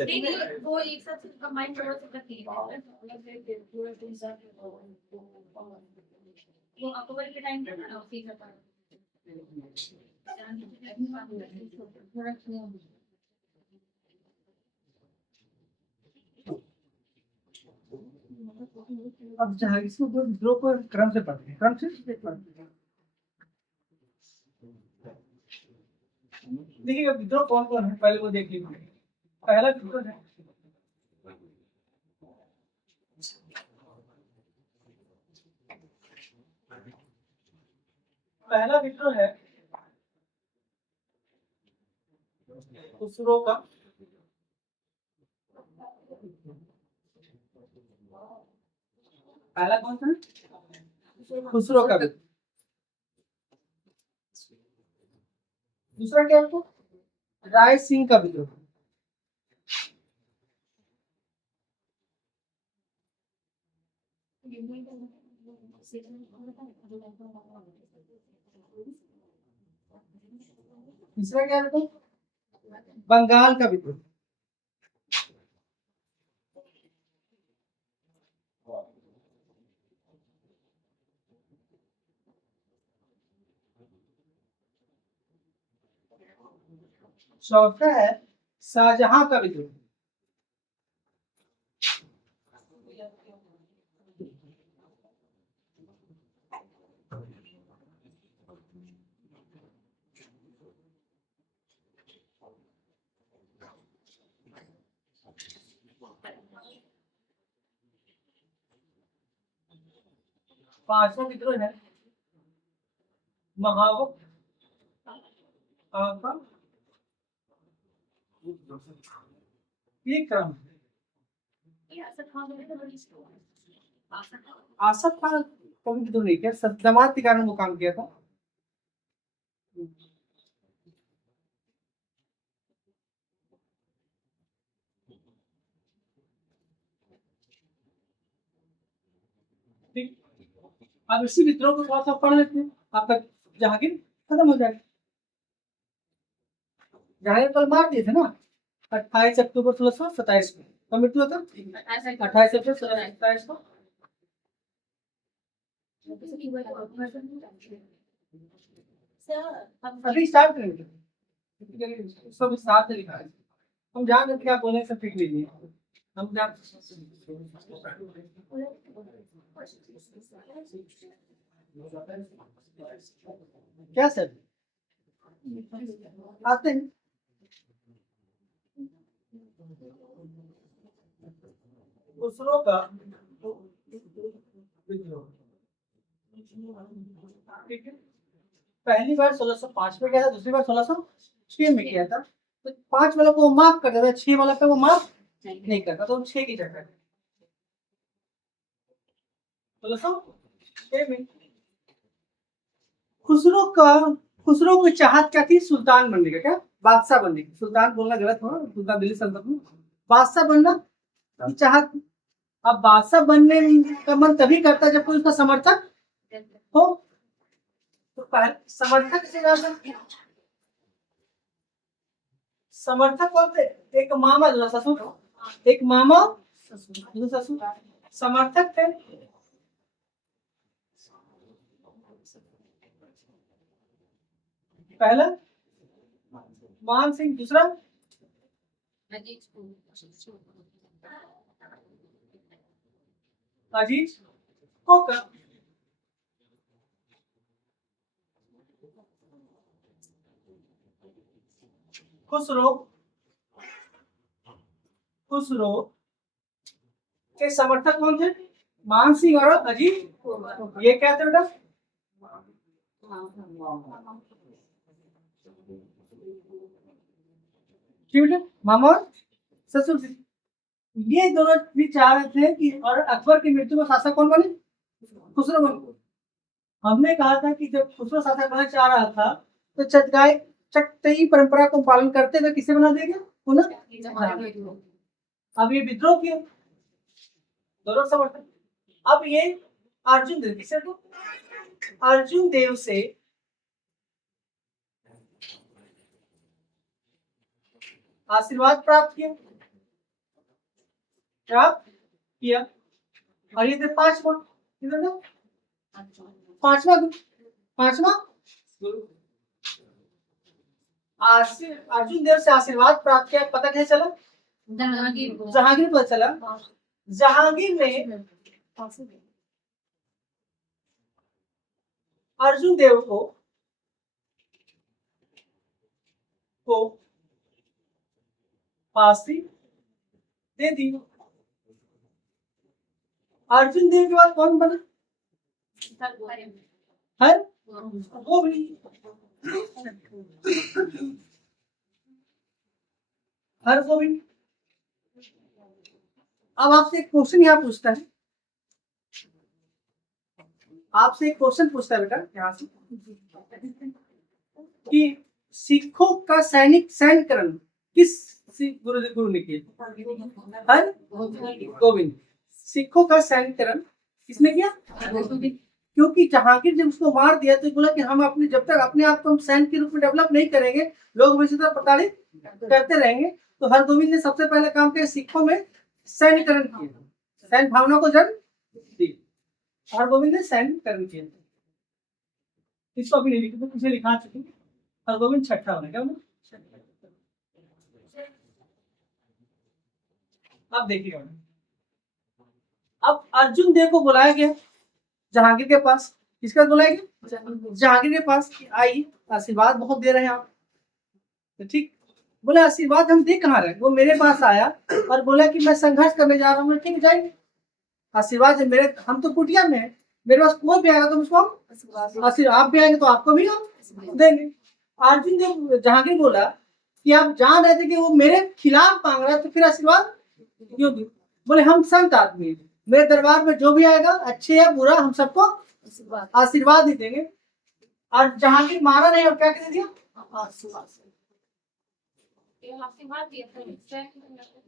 नहीं, वो एक साथ कंबाइन थोड़ा सा करती है। वो अक्टूबर के टाइम पे ना उसी का था। अब जहाँ इसको विद्रोह को क्रम से पढ़ते हैं, क्रम से पढ़ते हैं। देखिए विद्रोह कौन कौन है पहले वो देख लीजिए। पहला विद्रोह है खुसरो का। पहला कौन सा है? खुसरो का विद्रोह। दूसरा क्या है? राय सिंह का विद्रोह। तीसरा क्या है? बंगाल का विद्रोह। चौथा है शाहजहां का विद्रोह। पांचवा विद्रोह है महावत का। ये क्रम आसफ खान कभी विद्रोह नहीं किया, सद्दामात के कारण वो काम किया था। ठीक, अब इसी विद्रोह को थोड़ा सा पढ़ लेते हैं, आपका जहांगीर खत्म हो जाएगा। जहांगीर कल मार दिए थे ना 28 अक्टूबर 1627 को। कब मृत्यु होता? 28 अप्रैल 1627 को। अभी स्टार्ट करेंगे, सब साथ से लिखा है। हम जान रहे क्या बोले सब ठीक लीजिए। हम जान क्या सर आते हैं। खुसरो का ठीक है, पहली बार 1605 में किया था, दूसरी बार 1606 में किया था। तो 5 वाला को मार्क कर देता है, 6 वाला पे वो मार्क नहीं करता, तो 6 की जगह 1606 में खुसरो की चाहत क्या थी? सुल्तान बनने का, क्या बादशाह बनने की। सुल्तान बोलना गलत हो, सुल्तान दिल्ली सल्तनत में बादशाह बनना की चाहत। अब बादशाह बनने का मन तभी करता है जब कोई उसका समर्थक हो। तो पहले समर्थक से समर्थक कौन थे? एक मामा दूसरा ससुर, एक मामा दूसरा ससुर समर्थक थे। पहला मान सिंह, दूसरा अजीज कोकर। खुसरो के समर्थक कौन थे? मान सिंह और अजीज। ये क्या थे बेटा? मामा और ससुर। ये दोनों भी चाह रहे थे कि और अकबर की मृत्यु में शासक कौन बने? खुसरो बने। हमने कहा था कि जब खुसरो शासक बनना चाह रहा था तो चगताई परंपरा को पालन करते हुए किसे बना दिया गया? पुनः अब ये विद्रोह किया दोनों समर्थक। अब ये अर्जुन देव किसे? अर्जुन देव से आशीर्वाद प्राप्त किया और ये थे 5 गुण, कितने थे? 5वां गुण, 5वां गुरु। अर्जुन देव से आशीर्वाद प्राप्त किया, पता कैसे चला? जहांगीर पता चला। जहांगीर ने अर्जुन देव को फांसी दे दी। अर्जुन देव के बाद कौन बना? हर गोविंद। हर गोविंद। अब आपसे एक क्वेश्चन यहाँ पूछता है, आपसे एक क्वेश्चन पूछता है बेटा यहाँ से कि सिखों का सैनिकरण किस गुरु ने किया? हर गोविंद। सिखों का सैनिकरण किसने किया? क्योंकि जहांगीर जब उसको मार दिया तो बोला कि हम अपने जब तक अपने आप को हम सैनिक के रूप में डेवलप नहीं करेंगे, लोग इसी तरह प्रताड़ित करते रहेंगे। तो हर गोविंद ने सबसे पहले काम किया, सिखों में सैनिकरण किया, सैन्य भावना को जन्म दी। हर गोविंद ने सैनिकरण किया। इसको अभी नहीं लिखा, पीछे लिखा चुके। हर गोविंद छठा होना क्या? अब देखिए, अब अर्जुन देव को बुलाया गया जहांगीर के पास। किसका बुलाया गया? जहांगीर के पास। आई, आशीर्वाद बहुत दे रहे हैं आप, तो ठीक। बोला आशीर्वाद हम दे कहाँ रहे? वो मेरे पास आया और बोला कि मैं संघर्ष करने जा रहा हूँ। ठीक जाएंगे, आशीर्वाद मेरे, हम तो कुटिया में है, मेरे पास कोई भी आएगा तो उसको आशीर्वाद, आप भी आएंगे तो आपको भी हम देंगे। अर्जुन देव जहांगीर बोला कि आप जान रहे थे कि वो मेरे खिलाफ मांग रहा है, तो फिर आशीर्वाद क्यों दूं? बोले हम संत आदमी हैं, मेरे दरबार में जो भी आएगा, अच्छे या बुरा, हम सबको आशीर्वाद ही देंगे। और जहांगीर मारा नहीं और क्या कह दिया?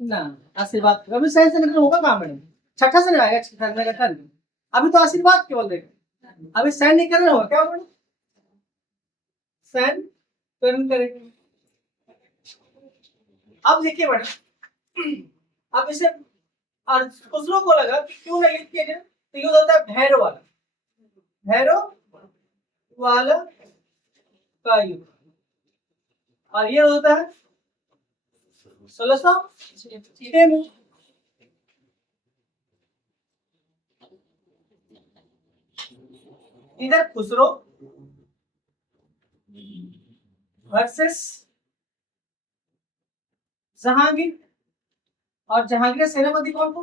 ना, आशीर्वाद कभी सही से निकल होगा काम में, छठा से नहीं आएगा। अभी तो आशीर्वाद केवल देंगे, अभी सैन नहीं करना होगा। क्या बोले? सैन करण करेंगे। अब देखिए मैडम, अब इसे खुसरो को लगा कि क्यों नहीं लिख किया जाए, तो ये होता है भैरव वाला, भैरव वाला का युग, और ये होता है 1606 में। इधर खुसरो वर्सेस जहांगीर, और जहांगीर सेनापति कौन को?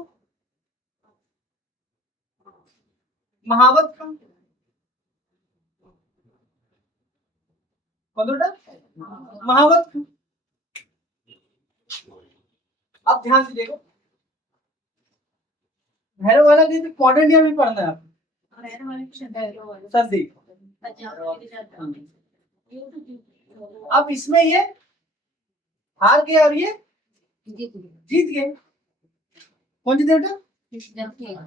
महावत खान। कौन बेटा? महावत खान। अब ध्यान से देखो, भैरव वाला भी मॉडर्न इंडिया में पढ़ना है आप। सर्दी। अब इसमें ये हार गया और ये जीत गए। कौन जीते बेटा?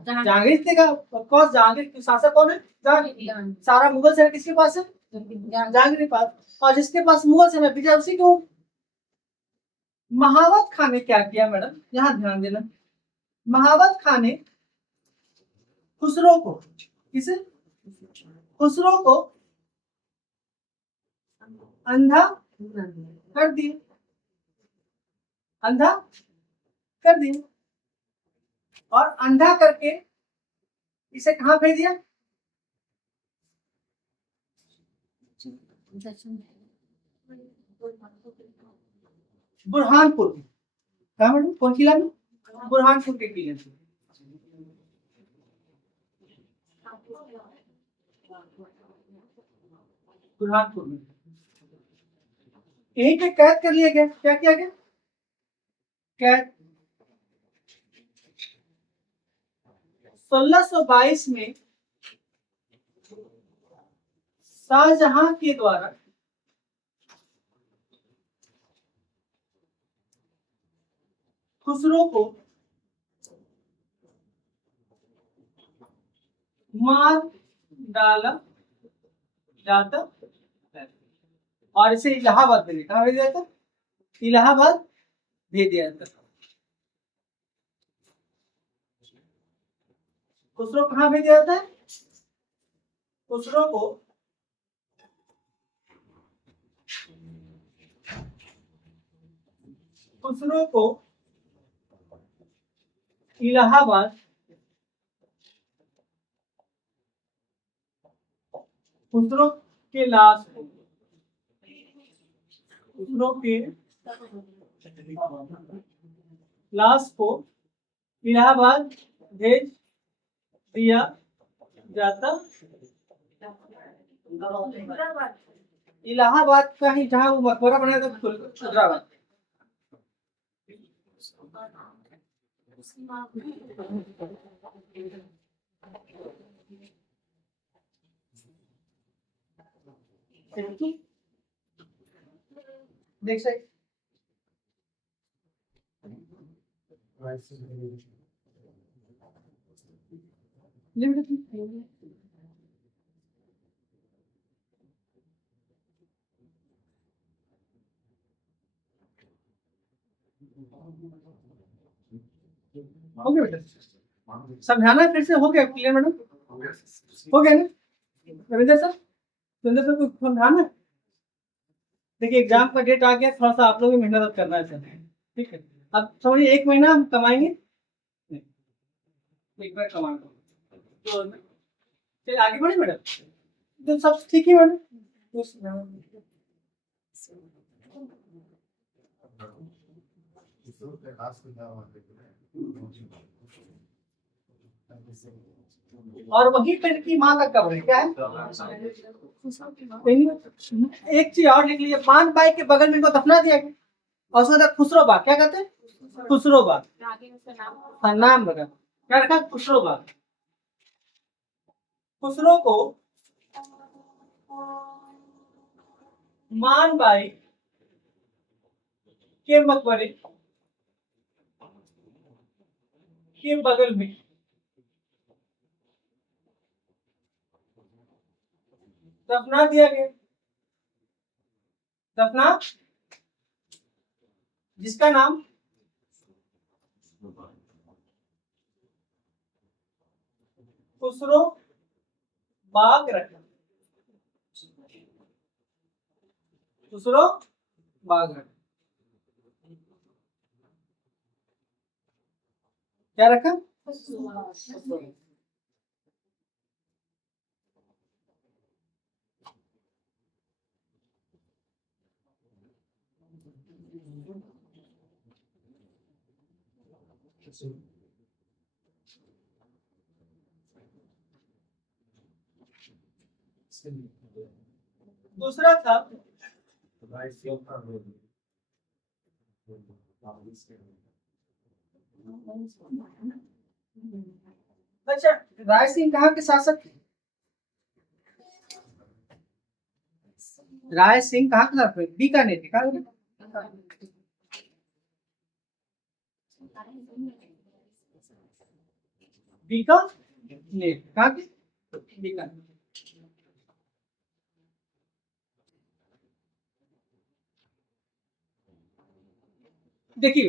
जहांगीर जीतेगा। ऑफकोर्स जहांगीर शासक कौन है? जहांगीर। सारा मुगल सेना किसके पास है? जहांगीर के पास। और जिसके पास मुगल सेना विजय उसी को। महावत खान ने क्या किया मैडम? यहाँ ध्यान देना, महावत खान ने खुसरो को, किसे? खुसरो को अंधा कर दिया, अंधा कर दिया, और अंधा करके इसे कहाँ भेज दिया? बुरहानपुर। कहाँ मैडम? कौन किला में? बुरहानपुर के किले में। बुरहानपुर में यहीं पे कैद कर लिया गया। क्या किया गया? कैद। 1622 में शाहजहां के द्वारा खुसरो को मार डाला जाता और इसे इलाहाबाद में, कहा भेजा जाता? इलाहाबाद भेज दिया जाता है। खुसरो कहाँ भेज दिया जाता है? खुसरो को इलाहाबाद, खुसरो के लाश को, खुसरो के लाश को इलाहाबाद भेज दिया जाता। इलाहाबाद का ही जहाँ वो मकबरा बनाया था खुदराबाद। देख सकते हो गया बेटा, समझाना फिर से हो गया क्लियर मैडम? हो गया ना रविंदर सर? रविंदर सर को समझाना। देखिए एग्जाम का डेट आ गया, थोड़ा सा आप लोग भी मेहनत करना है सर, ठीक है? अब समझिए 1 महीना हम कमाएंगे, एक बार कमाएंगे तो चलिए आगे बढ़े मैडम। तो सब ठीक ही मैडम। और वही पे की माँ का कब्र है, क्या है? एक चीज और लिख लीजिए, मान बाई के बगल में इनको दफना दिया गया और उसका खुसरो बाग, क्या कहते हैं? खुसरो बाग। हाँ नाम रखा, क्या रखा? खुसरो बाग। खुसरो को मान बाई के मकबरे के बगल में दफना दिया गया। दफना जिसका नाम खुसरो बाग रखा। खुसरो बाग रखा, क्या रखा? दूसरा था अच्छा, राय सिंह कहाँ के शासक थे? राय सिंह कहाँ के शासक थे? बीकानेर के, कहाँ के? बीकानेर, कहाँ के? बीकानेर। देखिए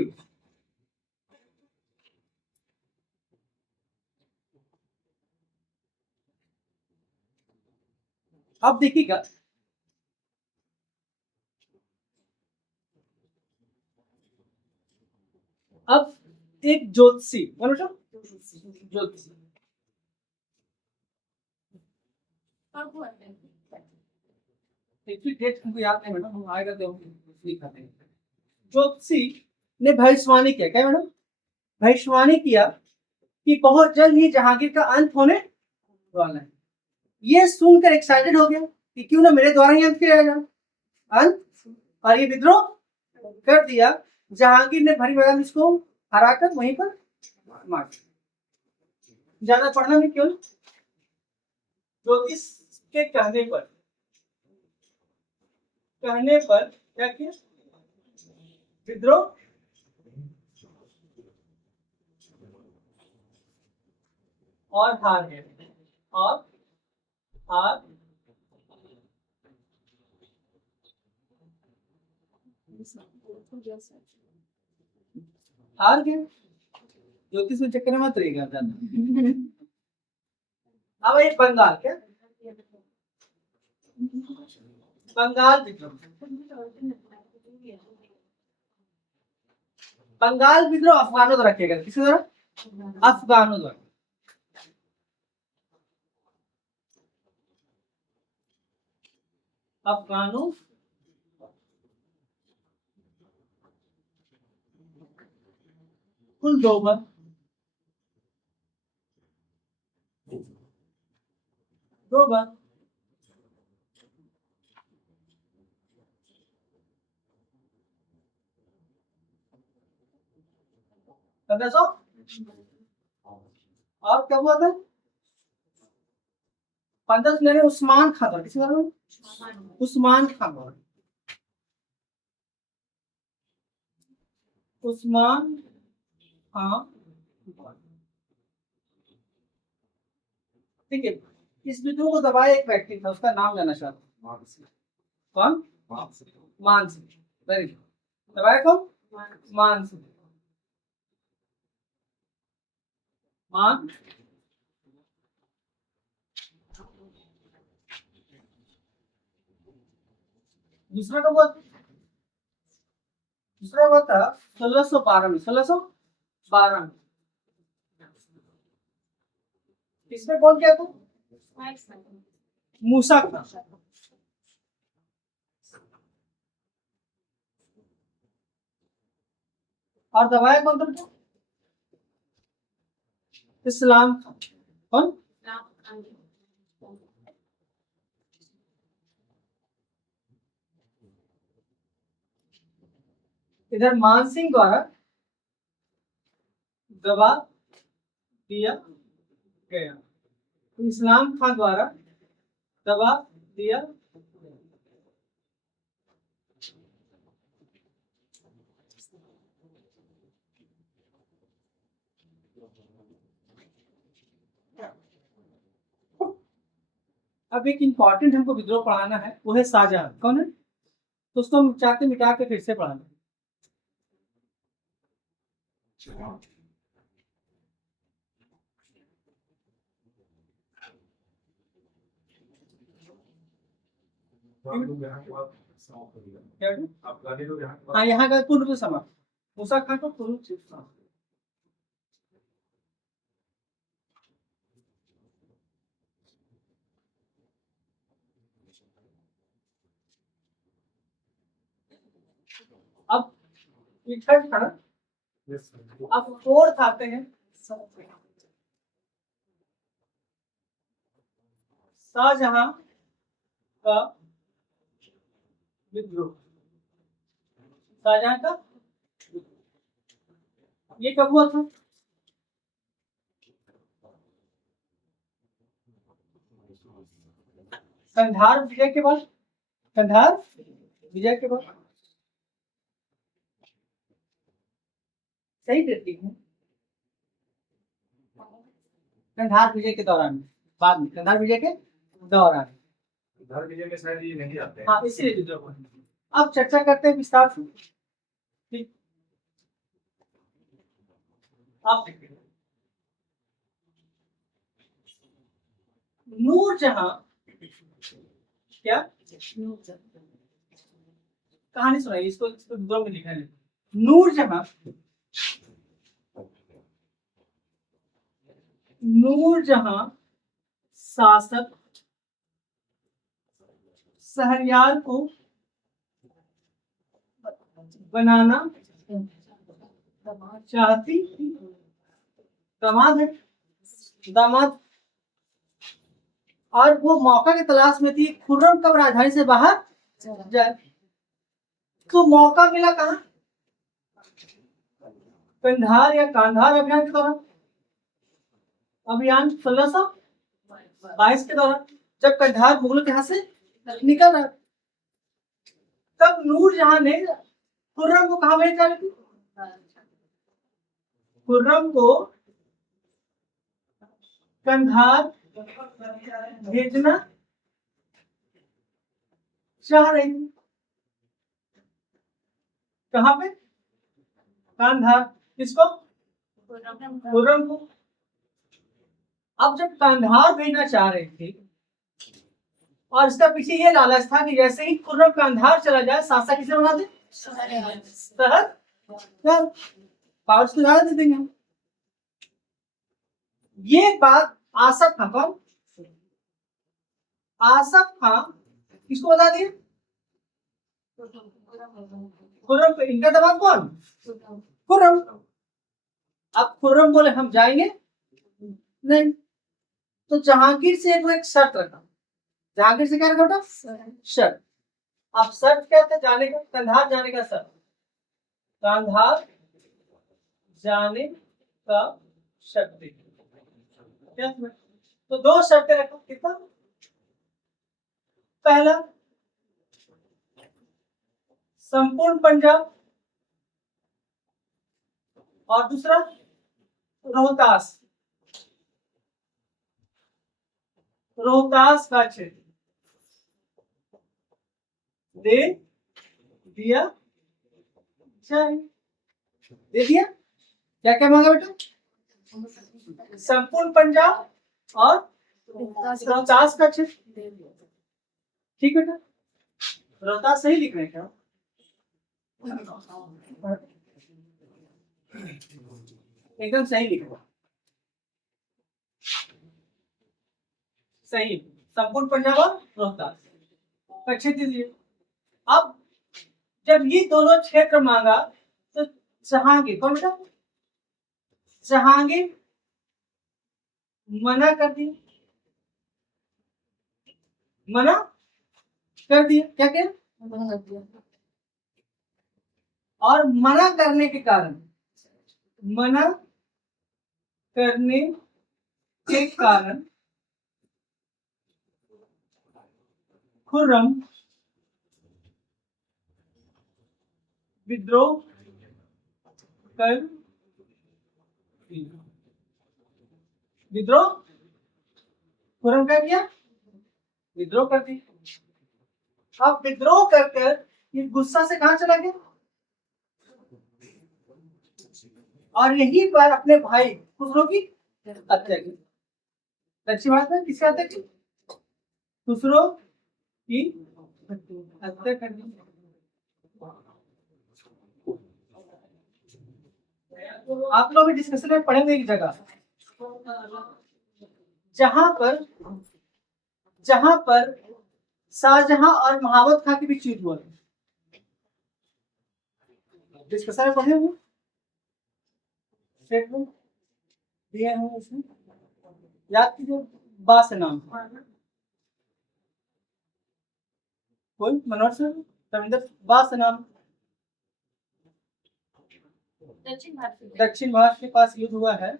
अब देखिएगा, अब एक ज्योतिषी, ज्योतिषी डेट हमको याद नहीं मैडम, आएगा तो दिखाते हैं। ज्योतिषी ने भविष्यवाणी किया, क्या मैडम? भविष्यवाणी किया कि बहुत जल्द ही जहांगीर का अंत होने वाला है। ये सुनकर एक्साइटेड हो गया कि क्यों ना मेरे द्वारा ही अंत किया जाए, अंत, और ये विद्रोह कर दिया। जहांगीर ने भरी मैदान इसको हराकर वहीं पर मार दिया। ज्यादा पढ़ना नहीं, क्यों? ज्योतिष के कहने पर क्या किया? विद्रोह और हार गए, और हार हार गए, ज्योतिष में चक्कर में मत रहिएगा जाना। अब ये बंगाल क्या, बंगाल विद्रोह, बंगाल विद्रोह अफगानों द्वारा किया गया, किसके द्वारा, अफगानों द्वारा। अफगानों कुल 2 बार, 2 बार। और क्या हुआ था, 1500 उस्मान खान द्वारा, किसी द्वारा, उस्मान खान द्वारा, उस्मान खान। ठीक है, इस विद्रोह को दबाया एक व्यक्ति था, उसका नाम जानना चाहता हूँ, कौन, मान सिंह, वेरी गुड, दबाया कौन, मान सिंह, मान। दूसरा का हुआ, दूसरा हुआ था 1612 में, 1612 में, इसमें कौन क्या था, मूसा खान। और दबाया कौन था, इस्लाम खान, कौन, इधर मान सिंह द्वारा दबा दिया गया, तो इस्लाम खान द्वारा दबा दिया। अब एक इंपॉर्टेंट हमको विद्रोह पढ़ाना है, वो है शाहजहां, कौन है, तो उसको हम चाहते मिटा के फिर से पढ़ाना। हाँ, यहाँ का पूर्ण रूप से समाप्त, मूसा खान को पूर्ण रूप से समाप्त। अब थर्ड था, अब फोर्थ आते हैं, शाहजहां का विद्रोह, शाहजहां का, ये कब हुआ था, कंधार विजय के बाद, कंधार विजय के बाद, सही देती हूँ, कंधार विजय के दौरान, बाद में कंधार विजय के दौरान, कंधार विजय में शायद ये नहीं आते हैं। हाँ, इसीलिए विद्रोह हुआ। अब चर्चा करते हैं विस्तार से, ठीक, आप देखिए, नूरजहां, क्या कहानी सुनाई, इसको विद्रोह में लिखा है, नूरजहां, नूरजहां शासक शहरयार को बनाना चाहती, दामाद है, दामाद, और वो मौका की तलाश में थी, खुर्रम कब राजधानी से बाहर जाए, तो मौका मिला कहाँ, कंधार या कांधार अभियान के दौरान, अभियान 1622 के दौरान, जब कंधार मुगलों के हाथ से निकल रहा, तब नूरजहां ने खुर्रम को कहा भेज डाली थी, खुर्रम को कंधार भेजना चाह रही थी, कहां पे, कंधार, किसको? खुर्रम को। अब जब कंधार भेजना चाह रहे थे और इसका पीछे ये लालच था कि जैसे ही खुर्रम कंधार चला जाए सासा किसे बना दे? शहर। पावर को ज्यादा दे देंगे हम। ये बात आसफ खां, कौन? आसफ खां किसको बता दिए? खुर्रम को। इनका दबाव कौन? खुर्रम। अब खुर्रम बोले हम जाएंगे नहीं, तो जहांगीर से वो एक शर्त रखा। जहांगीर से क्या रखा बेटा? शर्त। अब शर्त क्या था जाने का? कंधार जाने का शर्त। कंधार जाने का शर्त। क्या? तो दो शर्तें रखो। कितना? पहला, संपूर्ण पंजाब, और दूसरा रोहतास। रोहतास का क्षेत्र दे दिया जाए। दे दिया। क्या क्या मांगा बेटा? संपूर्ण पंजाब और रोहतास का क्षेत्र। ठीक बेटा? रोहतास सही लिख रहे हैं क्या? एकदम सही लिख रहे। सही। संपूर्ण पंजाब और रोहतास का क्षेत्र दीजिए। अब जब ये दोनों क्षेत्र मांगा तो जहांगीर, कौन बेटा? जहांगीर मना कर दिया। मना कर दिया। क्या क्या? मना कर दिया। और मना करने के कारण, मना करने के कारण खुर्रम विद्रोह कर विद्रोह। खुर्रम क्या किया? विद्रोह कर दी। अब विद्रोह कर ये गुस्सा से कहां चला गया? और यहीं पर अपने भाई खुसरो की हत्या की। अच्छी बात है। किसकी हत्या की? खुसरो की हत्या कर दी। आप लोग डिस्कशन में पढ़ेंगे एक जगह, जहां पर शाहजहां और महावत खां के बीच युद्ध हुआ। डिस्कशन में पढ़े हुए स्टेटमेंट दिए हैं उसमें, याद कीजिए। बा से नाम कोई मनोहर सर, रविंदर, बा से नाम। दक्षिण भारत के पास युद्ध हुआ है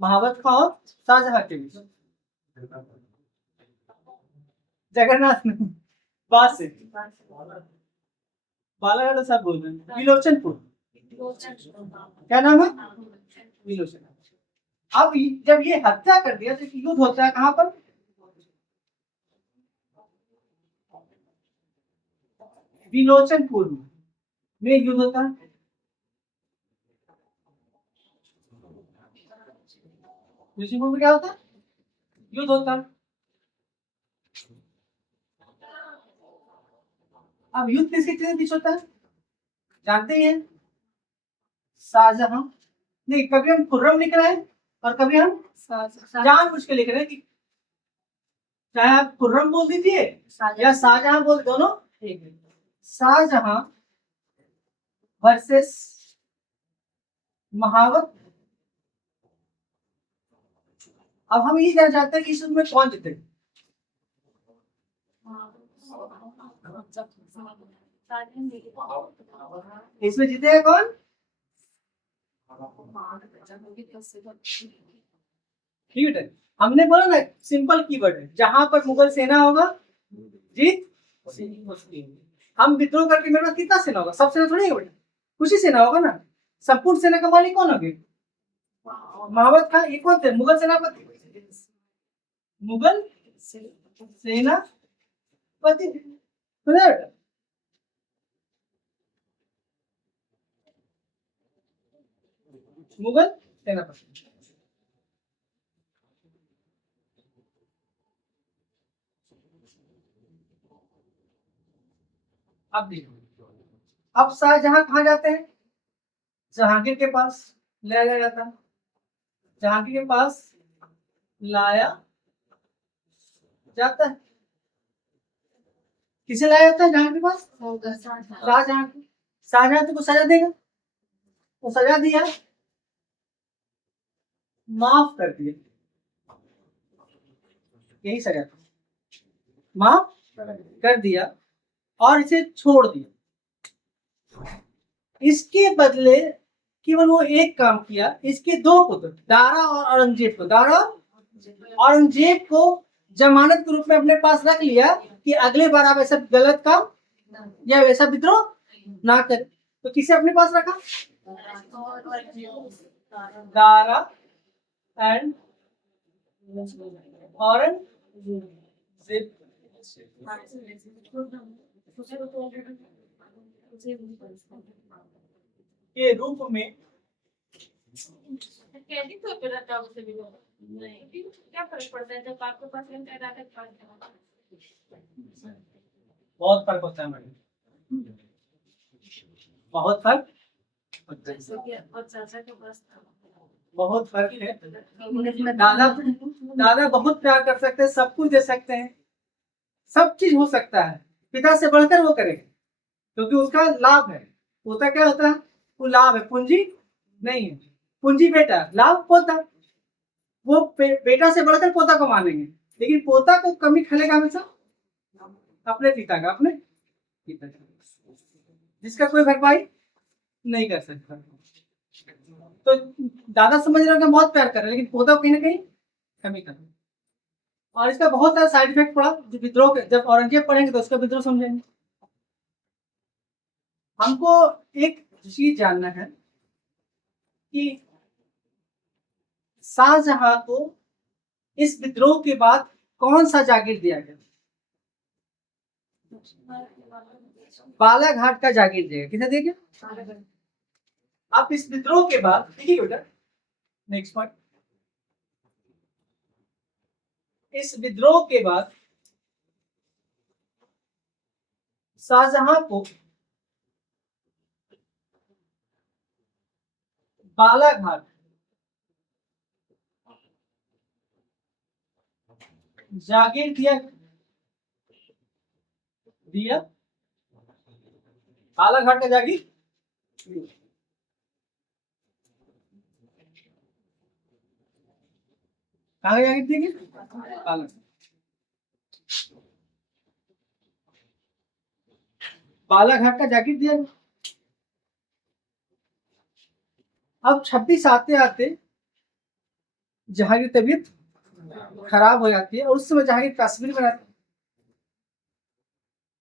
महावत खां और शाहजहां के बीच। जगन्नाथ नहीं, बात से बालाघाट साहब बोल रहे हैं। विलोचनपुर। क्या नाम है? विलोचन। अब जब ये हत्या कर दिया तो युद्ध होता है कहां पर? विलोचनपुर में युद्ध होता है। विलोचनपुर में क्या होता है? युद्ध होता है। अब युद्ध किसके बीच होता है? जानते ही हैं, शाहजहां। नहीं, कभी हम खुर्रम लिख रहे हैं और कभी हम जानबूझ के लिख रहे हैं कि चाहे आप खुर्रम बोल दीजिए या शाहजहां बोल, दोनों ठीक है। शाहजहां वर्सेस महावत। अब हम ये जानना चाहते हैं कि इसमें कौन जीते। इसमें जीतेगा कौन? ठीक है। हमने बोला ना सिंपल कीवर्ड है, जहां पर मुगल सेना होगा जीत। हम विद्रोह करके मेरे पास कितना सेना होगा? सब सेना थोड़ी है बेटा, कुछ ही सेना होगा ना। संपूर्ण सेना का मालिक कौन होगी? महावत खां। ये कौन थे? मुगल सेनापति। मुगल सेनापति। मुगल सेनापति। अब देखो, अब शाहजहां कहाँ जाते हैं? जहांगीर के पास लाया जाता है। जहांगीर के पास लाया जाता है। किसे लाया जाता है जहांगीर के पास? शाहजहां को। शाहजहां तुमको सजा देगा, वो सजा दिया, माफ कर दिया, यही सजा था, माफ कर दिया और इसे छोड़ दिया। इसके बदले केवल वो एक काम किया, इसके दो पुत्र दारा और औरंगजेब को, दारा औरंगजेब को जमानत के रूप में अपने पास रख लिया कि अगले बार आप ऐसा गलत काम या वैसा विद्रोह ना करें। तो किसे अपने पास रखा? दारा एंड औरंगजेब के रूप में कैदी तो पे रहता उससे भी नहीं, क्या फर्क पड़ता है जब आपके पास रहता है डाटा बहुत फर्क होता है मैडम, बहुत फर्क होता है। और चाचा के पास बहुत फर्क है। दादा दादा बहुत प्यार कर सकते हैं, सब कुछ दे सकते हैं, सब चीज हो सकता है, पिता से बढ़कर वो करेगा क्योंकि उसका लाभ है। पोता क्या होता है? वो लाभ है, पूंजी नहीं है। पूंजी बेटा, लाभ पोता। वो बेटा से बढ़कर पोता को मानेंगे, लेकिन पोता को कमी खलेगा हमेशा अपने पिता का, अपने पिता का, जिसका कोई भरपाई नहीं कर सकता। तो दादा समझ रहे हो कि बहुत प्यार कर रहे हैं, लेकिन पोता कहीं ना कहीं कमी कर रहे हैं। और इसका बहुत सारा साइड इफेक्ट पड़ा जो विद्रोह के, जब औरंगजेब पढ़ेंगे तो उसका विद्रोह समझेंगे। हमको एक चीज जानना है कि शाहजहां को इस विद्रोह के बाद कौन सा जागीर दिया गया? बालाघाट का जागीर दिया गया। किसे दिया गया? आप इस विद्रोह के बाद देखिए बेटा, नेक्स्ट पॉइंट, इस विद्रोह के बाद शाहजहां को बालाघाट जागीर दिया दिया बालाघाट का जागीर कहाँ जागीर देंगे? बालाघाट का जागीर दिया। अब 26 आते आते जहांगीर की तबीयत खराब हो जाती है और उस समय जहांगीर कश्मीर में रहता है।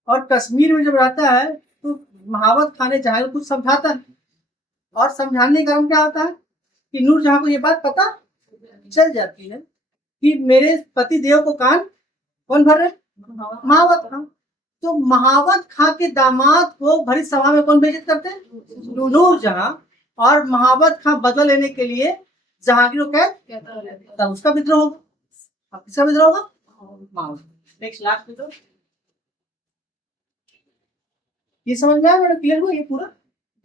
और कश्मीर में जब रहता है तो महावत खान ने जहांगीर कुछ समझाता है, और समझाने का कारण क्या होता है कि नूरजहां को ये बात पता चल जाती है कि मेरे पति देव को कान कौन भर रहे? महावत खान। तो महावत खां के दामाद को भरी सभा में कौन बेइज्जत करते हैं? नूरजहां। और महावत खां बदला लेने के लिए जहांगीर को कैद, तब उसका विद्रोह होगा। अब किसका विद्रोह होगा? महावत। नेक्स्ट लास्ट विद्रोह, ये समझ में आया मेरा? क्लियर हुआ ये पूरा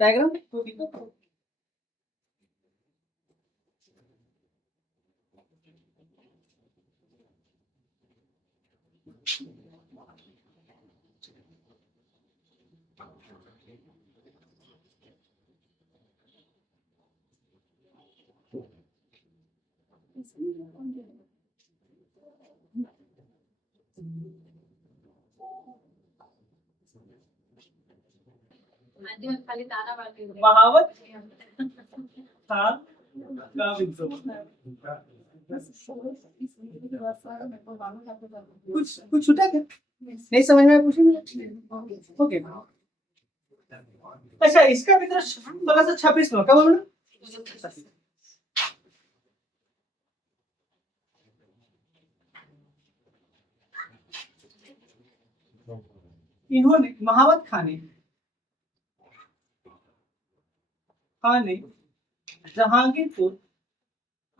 डायग्राम? कोई दिक्कत? खाली दाना बाकी महावत खान का विद्रोह। कुछ कुछ छूटा क्या? नहीं समझ में पूछेंगे? ओके। अच्छा, इसका विद्रोह 1626 में कब हुआ? इन्होंने महावत खान ने जहांगीर को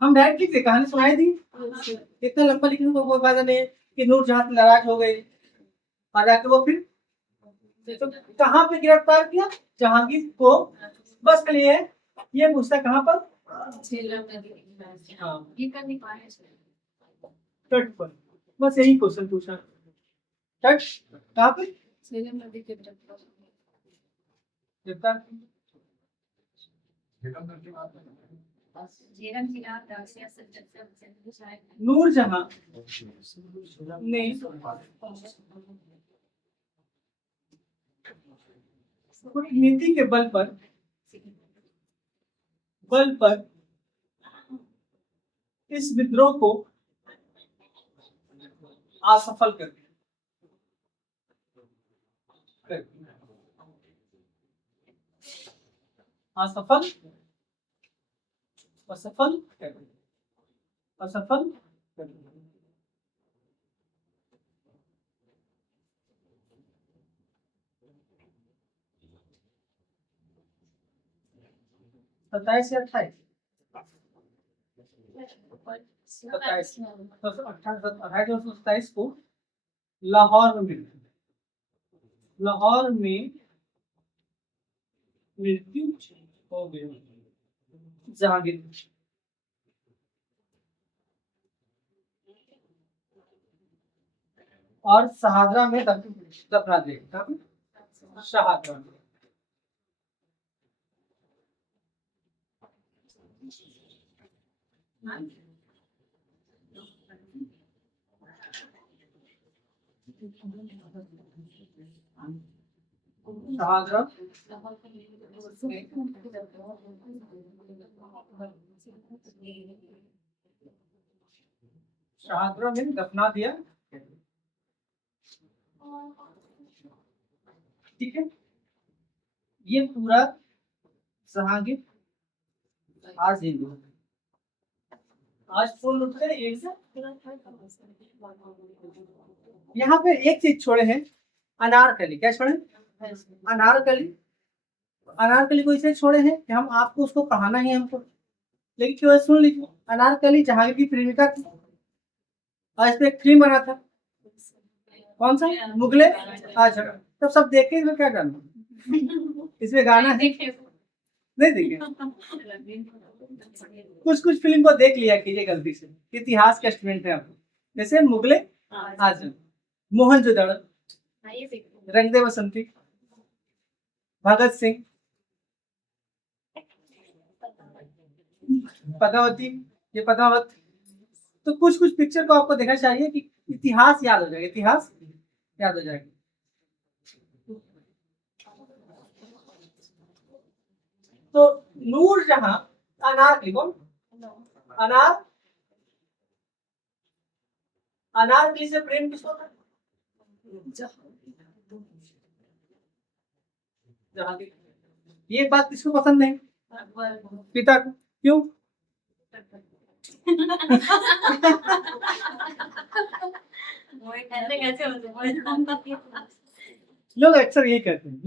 हम डायरेक्ट लिख दे, कहानी सुनाई दी, इतना लंबा लिखने को कोई फायदा नहीं है कि नूरजहां से नाराज हो गई और जाके वो फिर तो कहाँ पे गिरफ्तार किया? जहांगीर को बस के लिए ये पूछता है कहाँ पर? हाँ, तट पर। बस यही क्वेश्चन पूछा, तट कहाँ पे गिरफ्तार? नूरजहां ने कूटनीति के बल पर इस विद्रोह को असफल कर दिया। असफल असफल कर दिया। असफल कर दिया। सत्ताईस या 28? 28 को लाहौर में मृत्यु, लाहौर में मृत्यु हो गई जहांगीर। और शहादरा में दफना दिया। शहादरा में शहादरा शहादरा में दफना दिया। ठीक है, ये पूरा जहांगीर आज हिंदू, आज पूर्ण रूप से एक से। यहाँ पे एक चीज छोड़े हैं, अनारकली। क्या छोड़े? अनारकली। अनारकली को इसे छोड़े हैं कि हम आपको उसको पढ़ाना ही हमको, लेकिन क्यों सुन लीजिए, अनारकली जहांगीर की प्रेमिका थी और इस पे एक फिल्म बना था, कौन सा? मुगले आजम। तो सब देखे तो क्या करना, इसमें गाना है नहीं देखे? कुछ फिल्म को देख लिया कीजिए गलती से, इतिहास का स्टूडेंट है आप। जैसे मुगले आजम, मोहनजोदड़ो, रंग दे बसंती, भगत सिंह, पद्मावती, ये पद्मावत। तो कुछ पिक्चर को आपको देखना चाहिए कि इतिहास याद हो जाएगा, इतिहास याद हो जाएगा। तो नूरजहां अनारकली कौन? अनारकली से प्रेम किसको था? जहांगीर। ये बात किसको पसंद नहीं? पिता को। क्यों? लोग अक्सर ये कहते हैं,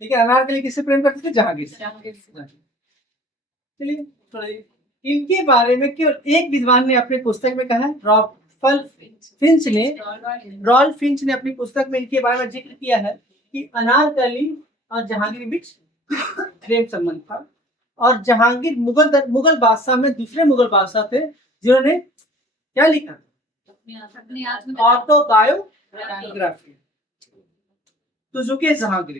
ठीक है। अनारकली किससे प्रेम करते थे? जहांगीर से। चलिए इनके बारे में केवल एक विद्वान ने अपनी पुस्तक में कहा है, रॉल्फ फिंच ने अपनी पुस्तक में इनके बारे में जिक्र किया है कि अनारकली और जहांगीर के बीच प्रेम संबंध था। और जहांगीर मुगल बादशाह में दूसरे मुगल बादशाह थे जिन्होंने क्या लिखा? ऑटोबायोग्राफी, तुजुके जहांगीर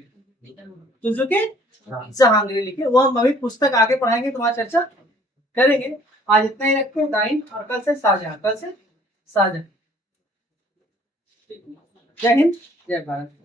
लिखे। वो हम अभी पुस्तक आगे पढ़ाएंगे, तुम्हारा चर्चा करेंगे। आज इतना ही रखते दाइन, और कल से शाहजहां। जय हिंद, जय भारत।